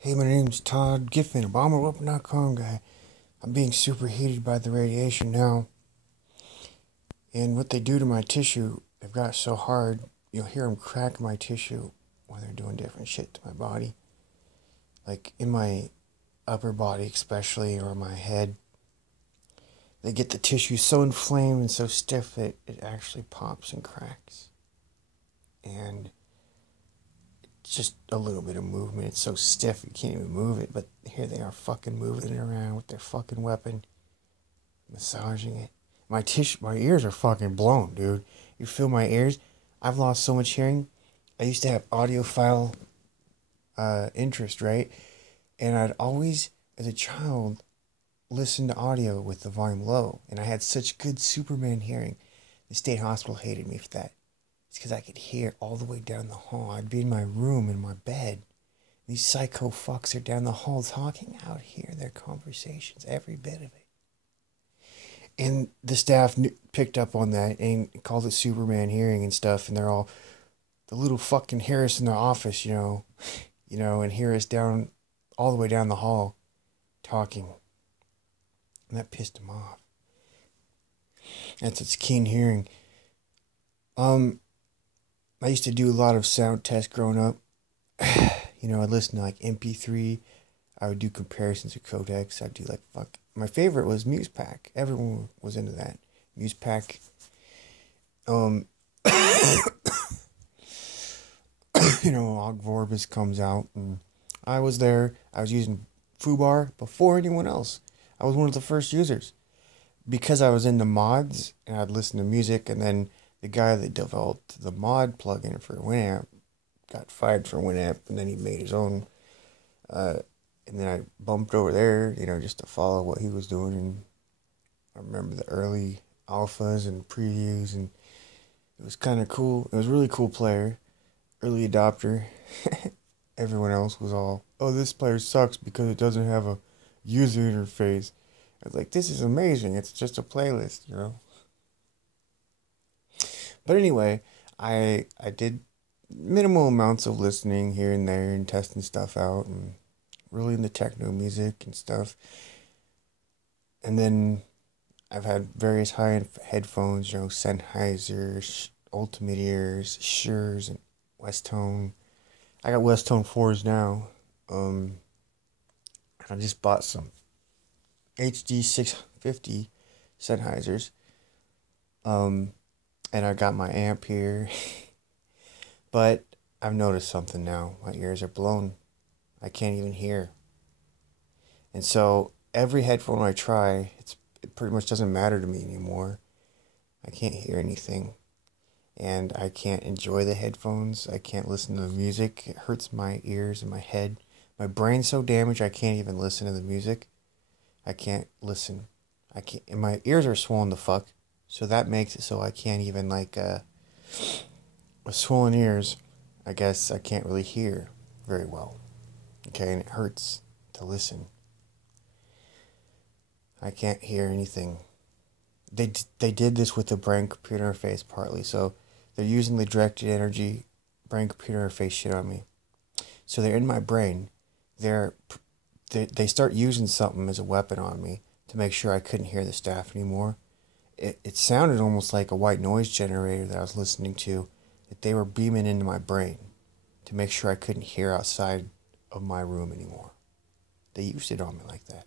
Hey, my name's Todd Giffen, ObamaWeapon.com guy. I'm being superheated by the radiation now. And what they do to my tissue, they've got so hard, you'll hear them crack my tissue when they're doing different shit to my body. Like in my upper body especially, or my head. They get the tissue so inflamed and so stiff that it actually pops and cracks. And just a little bit of movement. It's so stiff you can't even move it, but here they are fucking moving it around with their fucking weapon, massaging it. My ears are fucking blown, dude. You feel my ears? I've lost so much hearing. I used to have audiophile interest, right? And I'd always, as a child, listen to audio with the volume low, and I had such good Superman hearing. The state hospital hated me for that. It's because I could hear all the way down the hall. I'd be in my room, in my bed. These psycho fucks are down the hall talking out here, their conversations, every bit of it. And the staff picked up on that and called it Superman hearing and stuff. And they're all, the little fucking hear us in the office, and hear us down, all the way down the hall, talking. And that pissed them off. That's its keen hearing. I used to do a lot of sound tests growing up. I'd listen to like MP3. I would do comparisons of codecs. I'd do like fuck. My favorite was Musepack. Everyone was into that. Musepack. Og Vorbis comes out, and I was there. I was using Fubar before anyone else. I was one of the first users because I was into mods, and I'd listen to music, and then the guy that developed the mod plugin for Winamp got fired for Winamp, and then he made his own. And then I bumped over there, just to follow what he was doing. And I remember the early alphas and previews, and it was kind of cool. It was a really cool player, early adopter. Everyone else was all, oh, this player sucks because it doesn't have a user interface. I was like, this is amazing. It's just a playlist, But anyway, I did minimal amounts of listening here and there and testing stuff out and really into techno music and stuff. And then I've had various high-end headphones, Sennheiser, Ultimate Ears, Shure, and Westone. I got Westone 4s now. I just bought some HD 650 Sennheisers. And I got my amp here. But I've noticed something now. My ears are blown. I can't even hear. And so every headphone I try, it pretty much doesn't matter to me anymore. I can't hear anything. And I can't enjoy the headphones. I can't listen to the music. It hurts my ears and my head. My brain's so damaged I can't even listen to the music. I can't listen. And my ears are swollen the fuck. So that makes it so I can't even with swollen ears, I guess I can't really hear very well. Okay, and it hurts to listen. I can't hear anything. They did this with the brain computer interface partly, so they're using the directed energy brain computer interface shit on me. So they're in my brain. They start using something as a weapon on me to make sure I couldn't hear the staff anymore. It sounded almost like a white noise generator that I was listening to, that they were beaming into my brain to make sure I couldn't hear outside of my room anymore. They used it on me like that.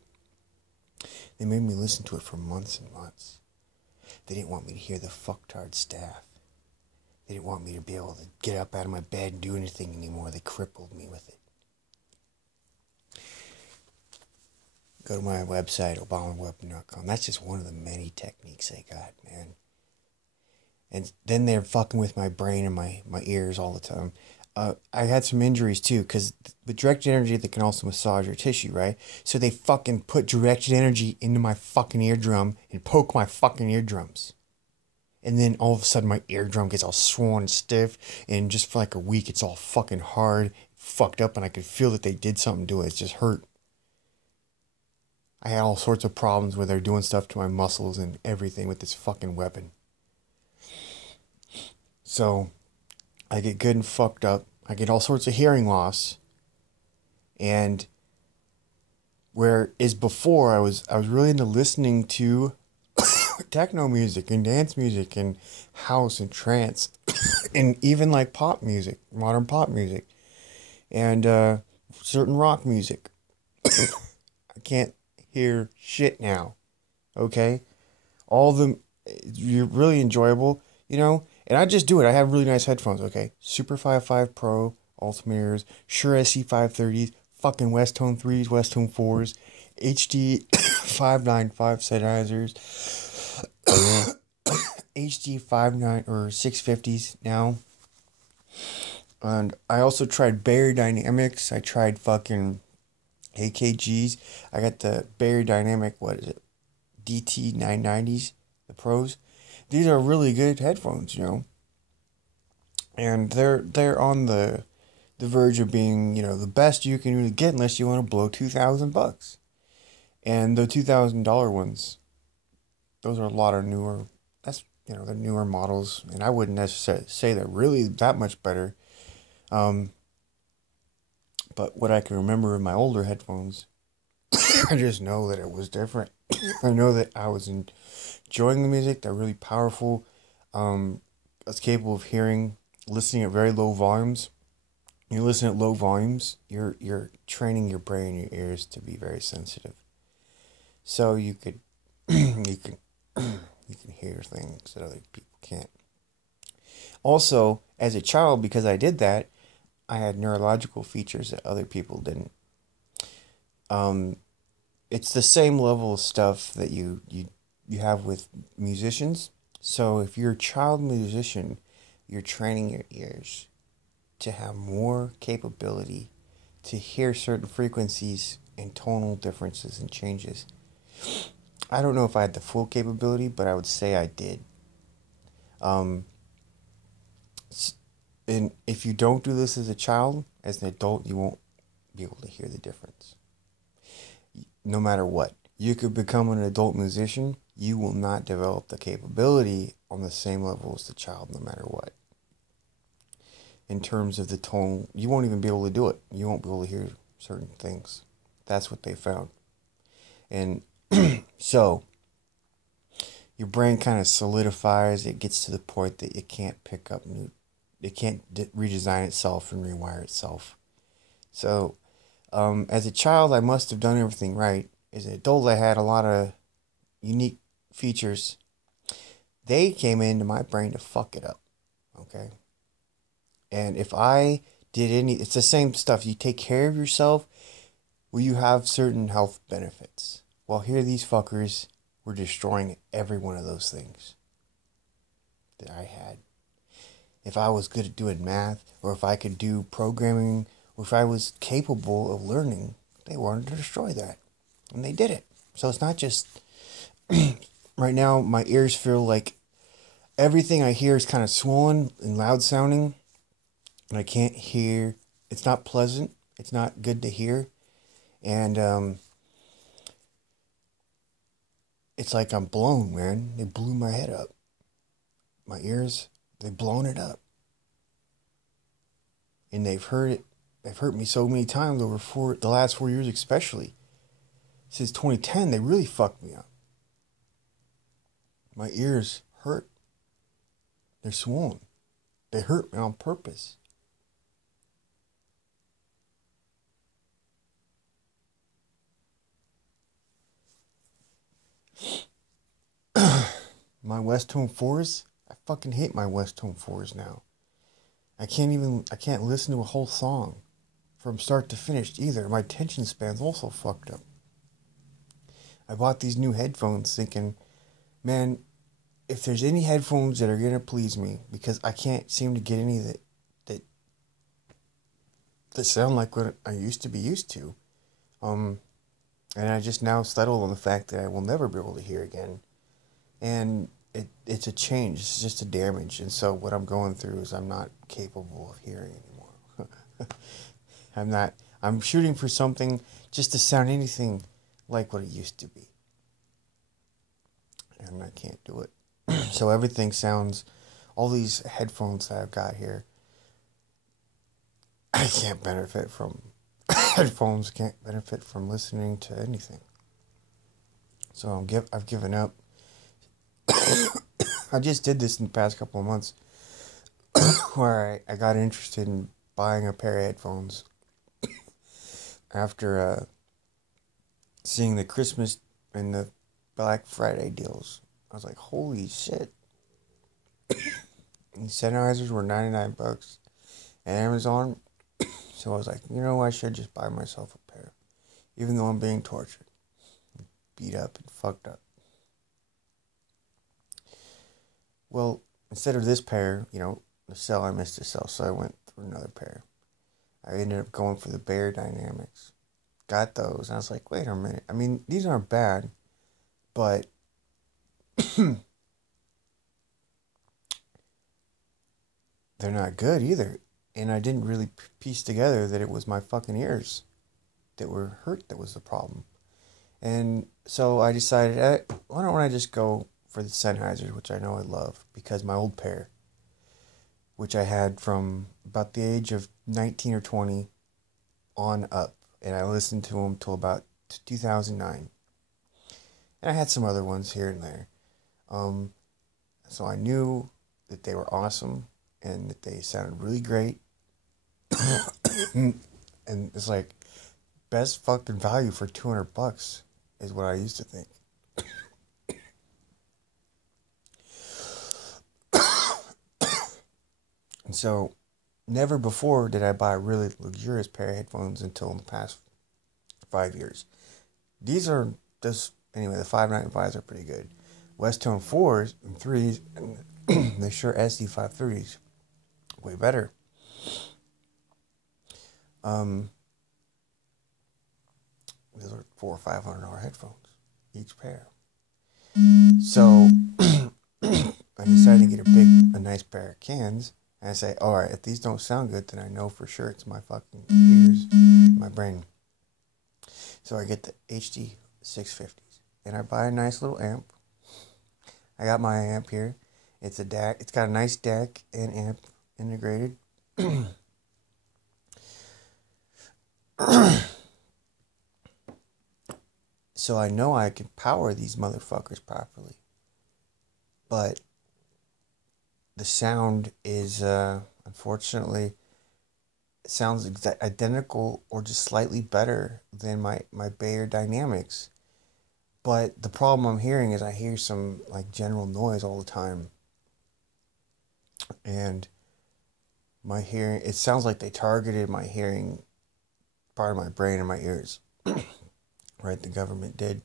They made me listen to it for months and months. They didn't want me to hear the fucktard staff. They didn't want me to be able to get up out of my bed and do anything anymore. They crippled me with it. Go to my website, ObamaWeapon.com. That's just one of the many techniques they got, man. And then they're fucking with my brain and my ears all the time. I had some injuries too, because with directed energy, they can also massage your tissue, right? So they fucking put directed energy into my fucking eardrum and poke my fucking eardrums. And then all of a sudden my eardrum gets all swollen and stiff, and just for like a week it's all fucking hard, fucked up, and I could feel that they did something to it. It just hurt. I had all sorts of problems where they're doing stuff to my muscles and everything with this fucking weapon. So I get good and fucked up. I get all sorts of hearing loss. And whereas before I was really into listening to techno music and dance music and house and trance and even like pop music, modern pop music, and certain rock music. I can't hear shit now. Okay, all of them, you're really enjoyable, you know. And I just do it. I have really nice headphones. Okay, Super 5.5 Pro, Ultimate Ears, Shure SC530s, fucking Westone 3s, Westone 4s, HD 595 Sennheisers, HD 59 or 650s now. And I also tried Beyerdynamics. I tried fucking AKGs. I got the Beyerdynamic, what is it? DT 990s, the pros. These are really good headphones, you know. And they're on the verge of being, you know, the best you can really get unless you want to blow $2,000. And the $2,000 ones, those are a lot of newer. That's, you know, the newer models, and I wouldn't necessarily say they're really that much better. Um, but what I can remember in my older headphones, I just know that it was different. I know that I was enjoying the music. They're really powerful. I was capable of listening at very low volumes. You listen at low volumes, you're training your brain, your ears to be very sensitive. So you could, you can, you can hear things that other people can't. Also, as a child, because I did that, I had neurological features that other people didn't. Um, it's the same level of stuff that you have with musicians. So if you're a child musician, you're training your ears to have more capability to hear certain frequencies and tonal differences and changes. I don't know if I had the full capability, but I would say I did. Um, and if you don't do this as a child, as an adult, you won't be able to hear the difference. No matter what. You could become an adult musician, you will not develop the capability on the same level as the child, no matter what. In terms of the tone, you won't even be able to do it. You won't be able to hear certain things. That's what they found. And so, your brain kind of solidifies. It gets to the point that it can't pick up it can't redesign itself and rewire itself. So, as a child, I must have done everything right. As an adult, I had a lot of unique features. They came into my brain to fuck it up. Okay? And if I did it's the same stuff. You take care of yourself, well, you have certain health benefits. Well, here these fuckers were destroying every one of those things that I had. If I was good at doing math, or if I could do programming, or if I was capable of learning, they wanted to destroy that. And they did it. So it's not just right now my ears feel like everything I hear is kind of swollen and loud sounding. And I can't hear. It's not pleasant. It's not good to hear. And it's like I'm blown, man. They blew my head up. My ears, they've blown it up. And they've heard it. They've hurt me so many times over the last 4 years especially. Since 2010, they really fucked me up. My ears hurt. They're swollen. They hurt me on purpose. My Westone 4s, I fucking hate my Westone 4s now. I can't listen to a whole song from start to finish either. My attention span's also fucked up. I bought these new headphones thinking, man, if there's any headphones that are gonna please me, because I can't seem to get any that sound like what I used to be used to. And I just now settled on the fact that I will never be able to hear again. And it's a change. It's just a damage. And so what I'm going through is I'm not capable of hearing anymore. I'm shooting for something just to sound anything like what it used to be. And I can't do it. So everything sounds, all these headphones that I've got here, I can't benefit from headphones can't benefit from listening to anything. So I've given up. I just did this in the past couple of months where I got interested in buying a pair of headphones after seeing the Christmas and the Black Friday deals. I was like, holy shit. And Sennheisers were $99 at Amazon. So I was like, you know, I should just buy myself a pair. Even though I'm being tortured, beat up, and fucked up. Well, instead of this pair, you know, the cell I missed the cell, so I went for another pair. I ended up going for the Beyerdynamics. Got those, and I was like, wait a minute. I mean, these aren't bad, but they're not good either. And I didn't really piece together that it was my fucking ears that were hurt that was the problem. And so I decided, why don't I just go for the Sennheisers, which I know I love, because my old pair, which I had from about the age of 19 or 20 on up, and I listened to them till about 2009. And I had some other ones here and there. So I knew that they were awesome and that they sounded really great. And it's like, best fucking value for $200 is what I used to think. And so, never before did I buy a really luxurious pair of headphones until in the past 5 years. These are just, anyway, the 595s are pretty good. Westone 4s and 3s, and the Shure SD530s, way better. Those are $400 or $500 headphones, each pair. So, I decided to get a nice pair of cans. And I say, alright, if these don't sound good, then I know for sure it's my fucking ears, my brain. So I get the HD 650s. And I buy a nice little amp. I got my amp here. It's a DAC. It's got a nice DAC and amp integrated. So I know I can power these motherfuckers properly. But the sound is, unfortunately, it sounds identical or just slightly better than my Beyerdynamics. But the problem I'm hearing is I hear some like general noise all the time. And my hearing, it sounds like they targeted my hearing part of my brain and my ears. Right, the government did.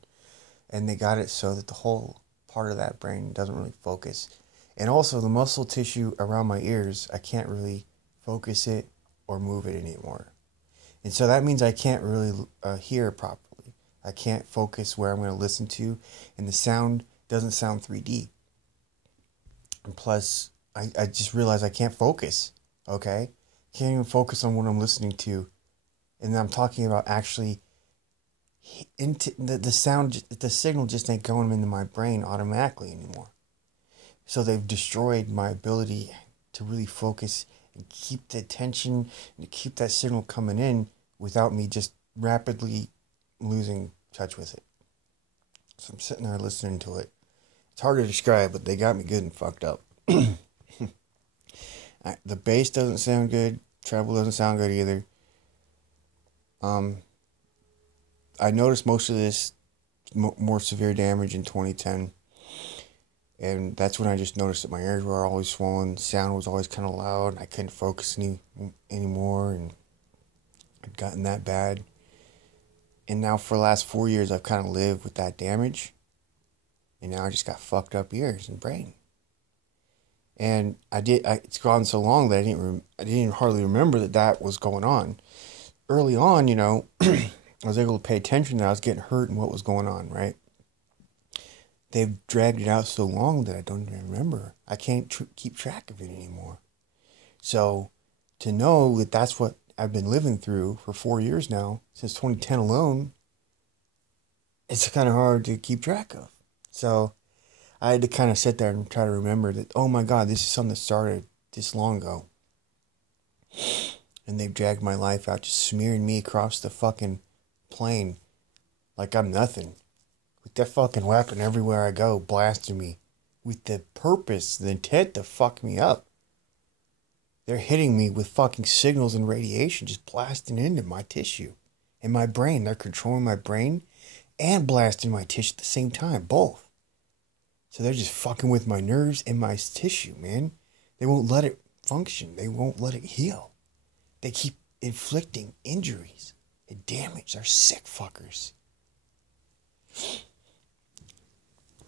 And they got it so that the whole part of that brain doesn't really focus. And also the muscle tissue around my ears, I can't really focus it or move it anymore. And so that means I can't really hear properly. I can't focus where I'm going to listen to. And the sound doesn't sound 3D. And plus, I just realized I can't focus. Okay? Can't even focus on what I'm listening to. And I'm talking about actually into the sound, the signal just ain't going into my brain automatically anymore. So they've destroyed my ability to really focus and keep the attention and to keep that signal coming in without me just rapidly losing touch with it. So I'm sitting there listening to it. It's hard to describe, but they got me good and fucked up. The bass doesn't sound good. Treble doesn't sound good either. I noticed most of this more severe damage in 2010. And that's when I just noticed that my ears were always swollen. Sound was always kind of loud. And I couldn't focus anymore. And I'd gotten that bad. And now for the last 4 years, I've kind of lived with that damage. And now I just got fucked up ears and brain. And it's gone so long that I didn't hardly remember that was going on. Early on, you know, I was able to pay attention that I was getting hurt and what was going on, right? They've dragged it out so long that I don't even remember. I can't keep track of it anymore. So to know that that's what I've been living through for 4 years now, since 2010 alone, it's kind of hard to keep track of. So I had to kind of sit there and try to remember that, oh my God, this is something that started this long ago. And they've dragged my life out, just smearing me across the fucking plane like I'm nothing. With that fucking weapon everywhere I go, blasting me. With the purpose, the intent to fuck me up. They're hitting me with fucking signals and radiation, just blasting into my tissue and my brain. They're controlling my brain and blasting my tissue at the same time, both. So they're just fucking with my nerves and my tissue, man. They won't let it function. They won't let it heal. They keep inflicting injuries and damage. They're sick fuckers.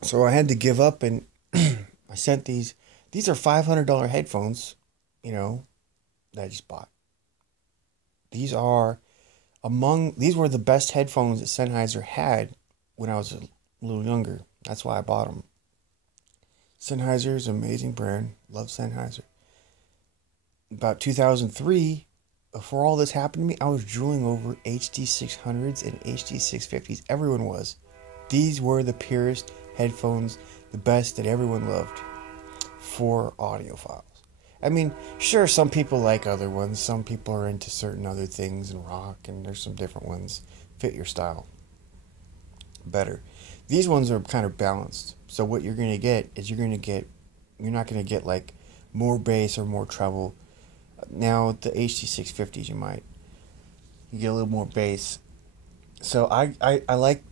So I had to give up, and I sent these. These are $500 headphones, that I just bought. These were the best headphones that Sennheiser had when I was a little younger. That's why I bought them. Sennheiser is an amazing brand. Love Sennheiser. About 2003, before all this happened to me, I was drooling over HD600s and HD650s. Everyone was. These were the purest headphones, the best that everyone loved for audiophiles. I mean, sure, some people like other ones. Some people are into certain other things and rock, and there's some different ones. Fit your style better. These ones are kind of balanced. So what you're going to get is you're not going to get like more bass or more treble. Now the HD650s you get a little more bass. So I like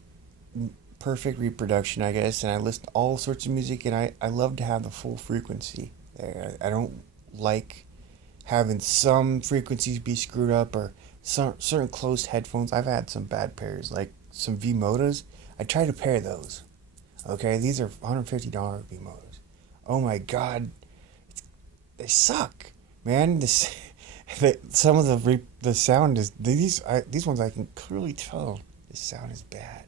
perfect reproduction, I guess, and I listen to all sorts of music, and I love to have the full frequency there. I don't like having some frequencies be screwed up or certain closed headphones. I've had some bad pairs, like some V-Modas. I try to pair those. Okay, these are $150 V-Modas. Oh my god, they suck, man. Some of the sound is these ones I can clearly tell the sound is bad.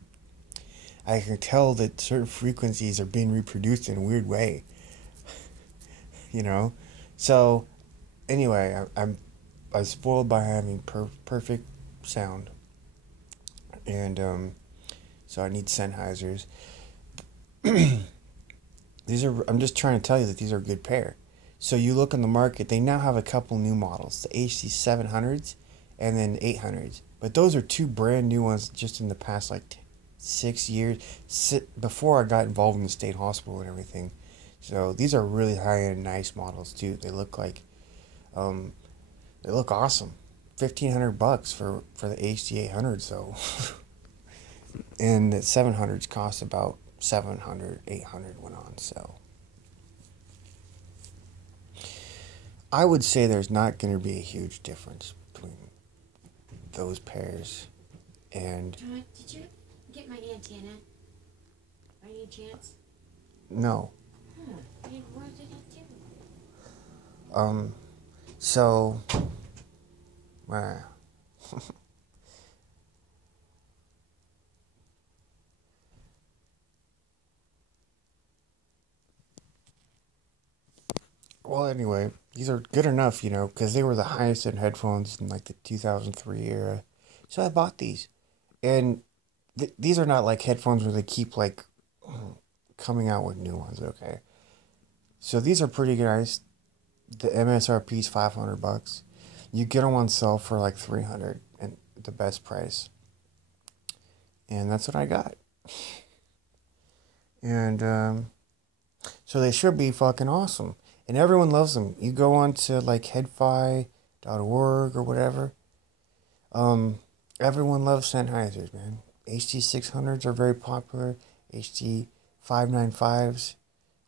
I can tell that certain frequencies are being reproduced in a weird way. So anyway, I'm spoiled by having perfect sound, and so I need Sennheisers. I'm just trying to tell you that these are a good pair. So you look on the market, they now have a couple new models, the HD700s and then 800s. But those are two brand new ones just in the past 6 years, before I got involved in the state hospital and everything. So these are really high-end, nice models too. They look they look awesome. $1,500 for the HD800, so. And the 700s cost about 700, 800 went on sale. I would say there's not going to be a huge difference between those pairs and... Did you get my antenna by any chance? No. And what did it do? So... Well, anyway, these are good enough, because they were the highest end headphones in the 2003 era. So I bought these. And these are not like headphones where they keep coming out with new ones, okay? So these are pretty nice. The MSRP is $500. You get them on sale for $300 and the best price. And that's what I got. And so they should be fucking awesome. And everyone loves them. You go on to headfi.org or whatever. Everyone loves Sennheisers, man. HD600s are very popular. HD595s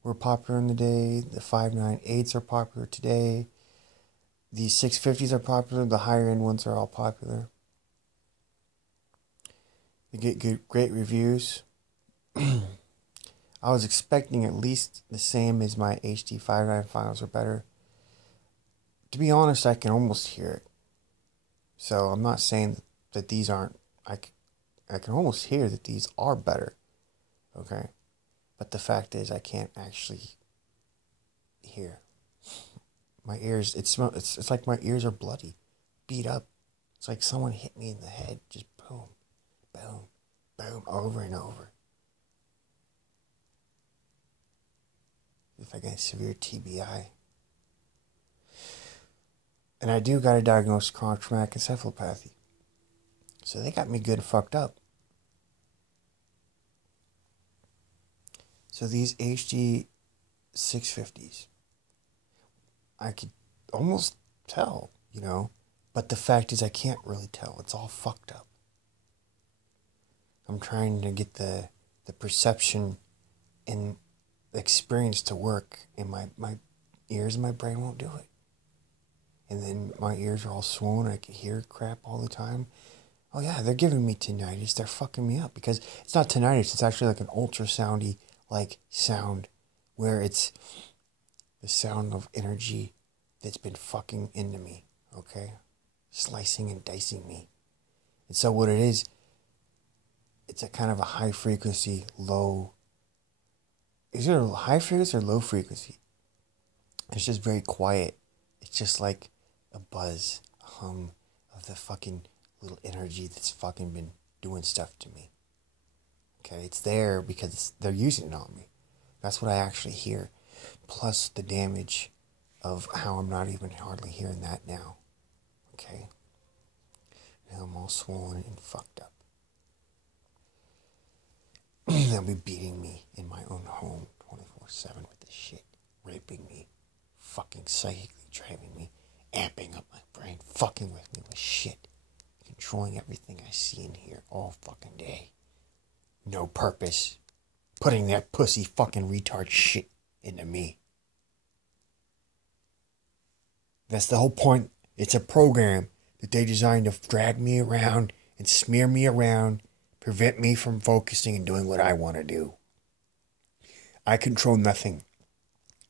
were popular in the day. The 598s are popular today. The 650s are popular. The higher end ones are all popular. They get great reviews. I was expecting at least the same as my HD595s or better. To be honest, I can almost hear it. So I'm not saying that these aren't. I can almost hear that these are better. Okay? But the fact is I can't actually hear. My ears, it's like my ears are bloody, beat up. It's like someone hit me in the head. Just boom, boom, boom, over and over. If I get severe TBI. And I do got a diagnosed chronic traumatic encephalopathy. So they got me good and fucked up. So these HD 650s, I could almost tell, you know. But the fact is I can't really tell. It's all fucked up. I'm trying to get the perception and the experience to work, and my ears and my brain won't do it. And then my ears are all swollen. I can hear crap all the time. Oh yeah, they're giving me tinnitus. They're fucking me up because it's not tinnitus. It's actually like an ultrasoundy like sound where it's the sound of energy that's been fucking into me. Okay, slicing and dicing me. And so what it is, it's a kind of a high frequency, low. Is it a high frequency or low frequency? It's just very quiet. It's just like a buzz, a hum of the fucking little energy that's fucking been doing stuff to me. Okay, it's there because they're using it on me. That's what I actually hear. Plus the damage of how I'm not even hardly hearing that now. Okay? Now I'm all swollen and fucked up. They'll be beating me in my own home 24/7 with this shit. Raping me. Fucking psychically driving me. Amping up my brain. Fucking with me with shit. Controlling everything I see and hear all fucking day. No purpose. Putting that pussy fucking retard shit into me. That's the whole point. It's a program that they designed to drag me around and smear me around, prevent me from focusing and doing what I want to do. I control nothing.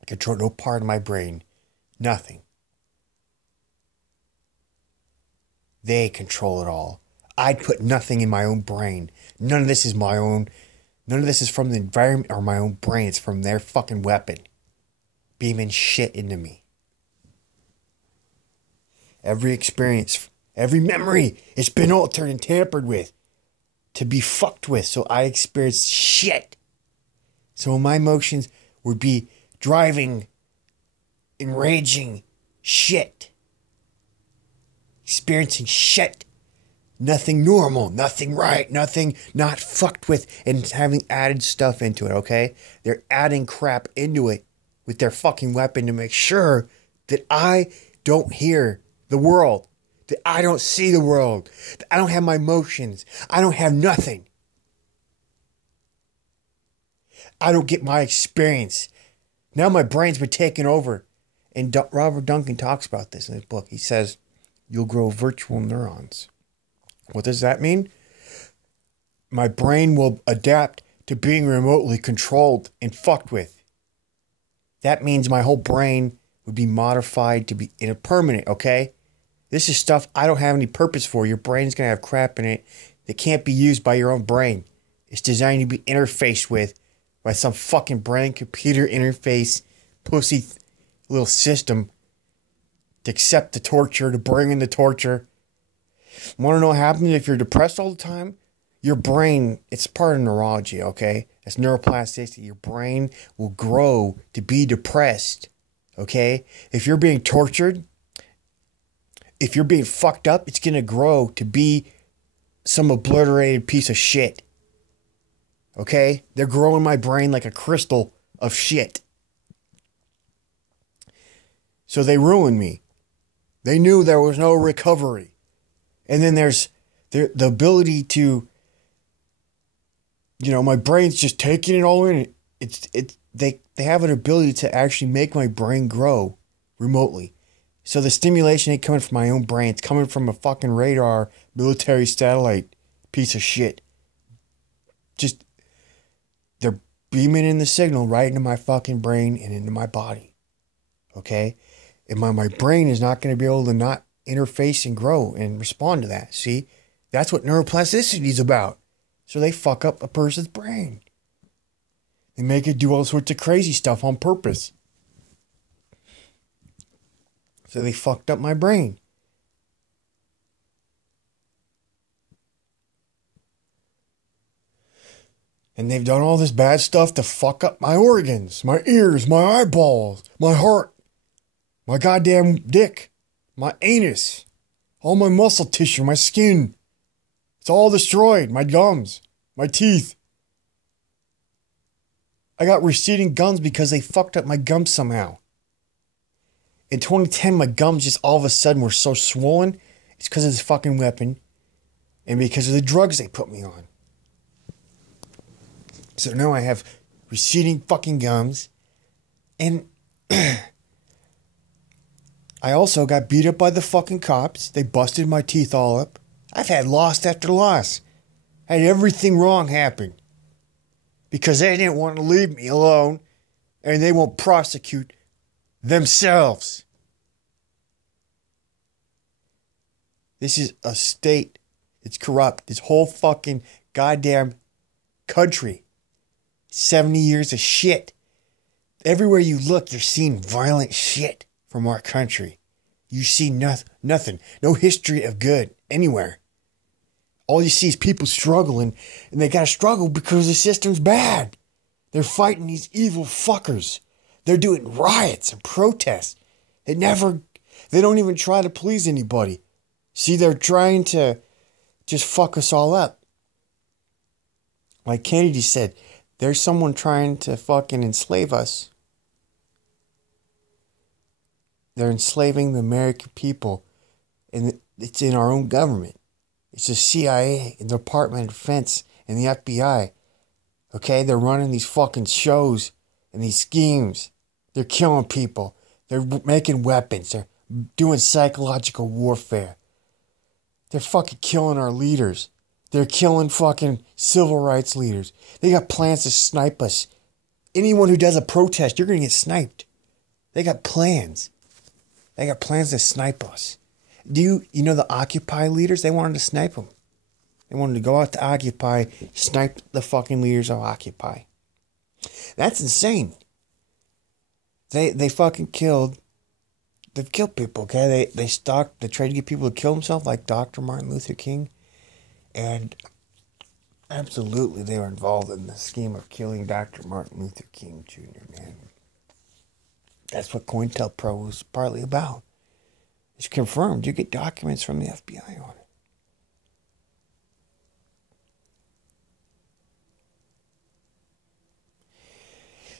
I control no part of my brain. Nothing. They control it all. I'd put nothing in my own brain. None of this is my own. None of this is from the environment or my own brain. It's from their fucking weapon. Beaming shit into me. Every experience, every memory, it's been altered and tampered with. To be fucked with. So I experienced shit. So my emotions would be driving, enraging shit. Experiencing shit. Nothing normal, nothing right, nothing not fucked with, and having added stuff into it, okay? They're adding crap into it with their fucking weapon to make sure that I don't hear the world, that I don't see the world, that I don't have my emotions, I don't have nothing. I don't get my experience. Now my brain's been taken over. And Robert Duncan talks about this in his book. He says, you'll grow virtual neurons. What does that mean? My brain will adapt to being remotely controlled and fucked with. That means my whole brain would be modified to be permanent, okay? This is stuff I don't have any purpose for. Your brain's going to have crap in it that can't be used by your own brain. It's designed to be interfaced with by some fucking brain-computer interface pussy little system to accept the torture, to bring in the torture. Want to know what happens if you're depressed all the time? Your brain, it's part of neurology, okay? It's neuroplasticity. Your brain will grow to be depressed, okay? If you're being tortured, if you're being fucked up, it's going to grow to be some obliterated piece of shit, okay? They're growing my brain like a crystal of shit. So they ruined me. They knew there was no recovery. And then there's the ability to, you know, my brain's just taking it all in. They have an ability to actually make my brain grow remotely. So the stimulation ain't coming from my own brain. It's coming from a fucking radar, military satellite piece of shit. Just, they're beaming in the signal right into my fucking brain and into my body. Okay? And my brain is not going to be able to not interface and grow and respond to that. See? That's what neuroplasticity is about. So they fuck up a person's brain. They make it do all sorts of crazy stuff on purpose. So they fucked up my brain. And they've done all this bad stuff to fuck up my organs, my ears, my eyeballs, my heart, my goddamn dick, my anus, all my muscle tissue, my skin. It's all destroyed. My gums, my teeth. I got receding gums because they fucked up my gums somehow. In 2010, my gums just all of a sudden were so swollen. It's because of this fucking weapon and because of the drugs they put me on. So now I have receding fucking gums. And I also got beat up by the fucking cops. They busted my teeth all up. I've had loss after loss. Had everything wrong happen. Because they didn't want to leave me alone. And they won't prosecute themselves. This is a state. It's corrupt. This whole fucking goddamn country. 70 years of shit. Everywhere you look, you're seeing violent shit from our country. You see nothing. No history of good anywhere. All you see is people struggling, and they gotta struggle because the system's bad. They're fighting these evil fuckers. They're doing riots and protests. They don't even try to please anybody. See, they're trying to just fuck us all up. Like Kennedy said, there's someone trying to fucking enslave us. They're enslaving the American people, and it's in our own government. It's the CIA and the Department of Defense and the FBI. Okay? They're running these fucking shows and these schemes. They're killing people. They're making weapons. They're doing psychological warfare. They're fucking killing our leaders. They're killing fucking civil rights leaders. They got plans to snipe us. Anyone who does a protest, you're going to get sniped. They got plans. They got plans to snipe us. You know the Occupy leaders? They wanted to snipe them. They wanted to go out to Occupy, snipe the fucking leaders of Occupy. That's insane. They fucking killed. They've killed people, okay? They tried to get people to kill themselves, like Dr. Martin Luther King. And absolutely they were involved in the scheme of killing Dr. Martin Luther King Jr., man. That's what COINTELPRO was partly about. It's confirmed. You get documents from the FBI on it.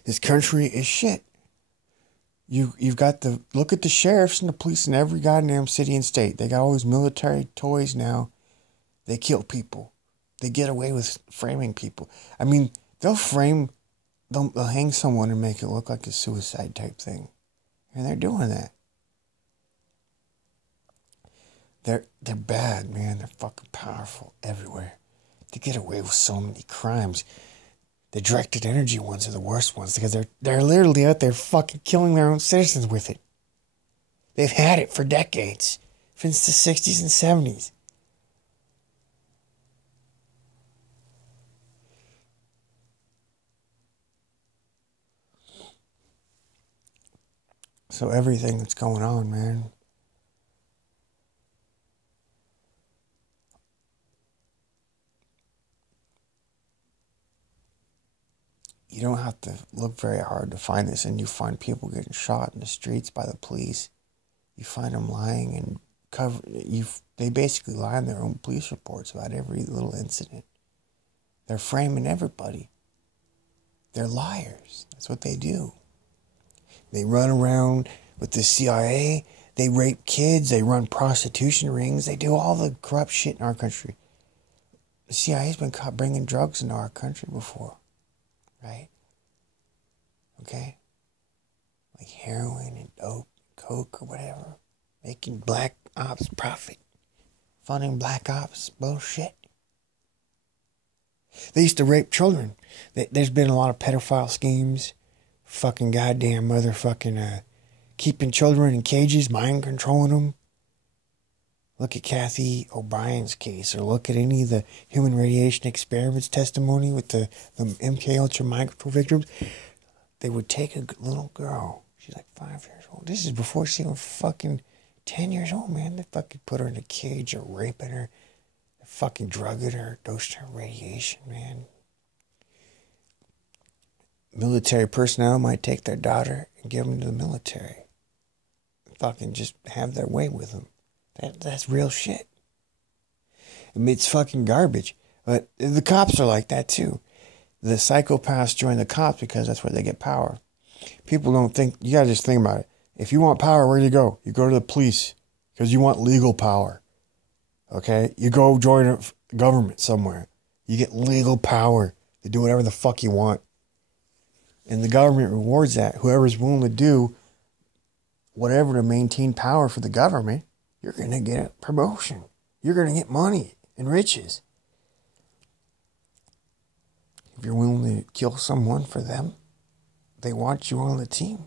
This country is shit. You've got look at the sheriffs and the police in every goddamn city and state. They got all these military toys now. They kill people. They get away with framing people. I mean, they'll hang someone and make it look like a suicide type thing. And they're doing that. They're bad, man. They're fucking powerful everywhere. They get away with so many crimes. The directed energy ones are the worst ones because they're literally out there fucking killing their own citizens with it. They've had it for decades. Since the 60s and 70s. So everything that's going on, man. You don't have to look very hard to find this, and you find people getting shot in the streets by the police. You find them lying and they basically lie in their own police reports about every little incident. They're framing everybody. They're liars. That's what they do. They run around with the CIA. They rape kids. They run prostitution rings. They do all the corrupt shit in our country. The CIA's been caught bringing drugs into our country before. Right? Okay? Like heroin and dope, coke or whatever. Making black ops profit. Funding black ops bullshit. They used to rape children. There's been a lot of pedophile schemes. Fucking goddamn motherfucking keeping children in cages, mind controlling them. Look at Kathy O'Brien's case, or look at any of the human radiation experiments testimony with the MK Ultra micro victims. They would take a little girl. She's like 5 years old. This is before she was fucking 10 years old, man. They fucking put her in a cage or raping her. They fucking drugging her, dosed her radiation, man. Military personnel might take their daughter and give them to the military. fucking just have their way with them. That's real shit. I mean, it's fucking garbage. But the cops are like that too. The psychopaths join the cops because that's where they get power. People don't think, you gotta just think about it. If you want power, where do you go? You go to the police because you want legal power. Okay? You go join a government somewhere. You get legal power to do whatever the fuck you want. And the government rewards that. Whoever's willing to do whatever to maintain power for the government, you're going to get a promotion. You're going to get money and riches. If you're willing to kill someone for them, they want you on the team.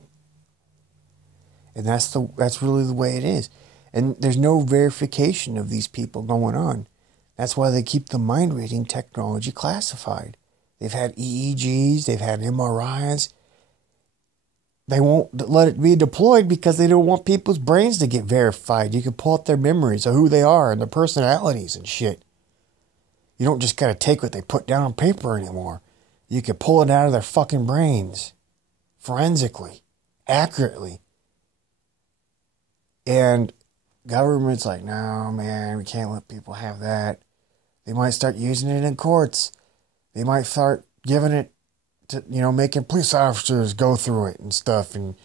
And that's really the way it is. And there's no verification of these people going on. That's why they keep the mind reading technology classified. They've had EEGs, they've had MRIs. They won't let it be deployed because they don't want people's brains to get verified. You can pull up their memories of who they are and their personalities and shit. You don't just gotta take what they put down on paper anymore. You can pull it out of their fucking brains. Forensically. Accurately. And government's like, no, man, we can't let people have that. They might start using it in courts. They might start giving it to, making police officers go through it and stuff. And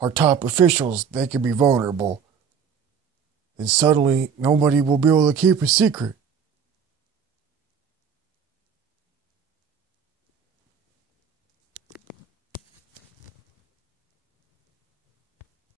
our top officials, they could be vulnerable. And suddenly, nobody will be able to keep a secret.